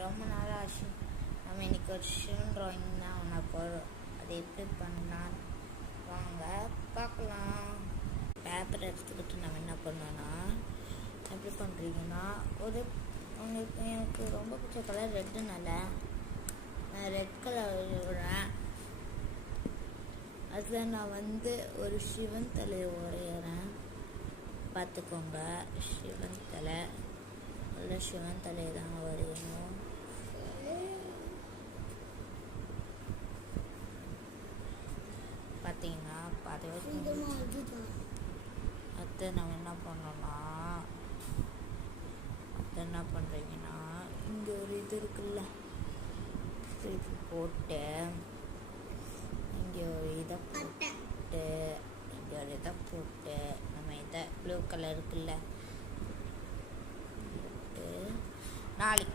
ரொம்ப நாள் ஆச்சு. நம்ம இன்னைக்கு ஒரு சிவன் ட்ராயிங் தான் பண்ண போகிறோம். அது எப்படி பண்ணலாம் வாங்க பார்க்கலாம். பேப்பர் எடுத்துக்கிட்டு நம்ம என்ன பண்ணோன்னா, எப்படி பண்ணுறீங்கன்னா, எனக்கு ரொம்ப பிடிச்ச கலர் ரெட்டுனால நான் ரெட் கலர் விடுறேன். அதில் நான் ஒரு சிவன் தலையை வரைகிறேன். பார்த்துக்கோங்க, சிவன் தலை சிவன் தலையை தாங்க வரையணும். பார்த்தீங்கன்னா அதை நம்ம என்ன பண்ணோன்னா, என்ன பண்ணுறீங்கன்னா, இங்கே ஒரு இது இருக்குல்ல, இது போட்டு இங்கே ஒரு இதை போட்டு நம்ம இதை ப்ளூ கலர் இருக்குல்ல போட்டு நாளைக்கு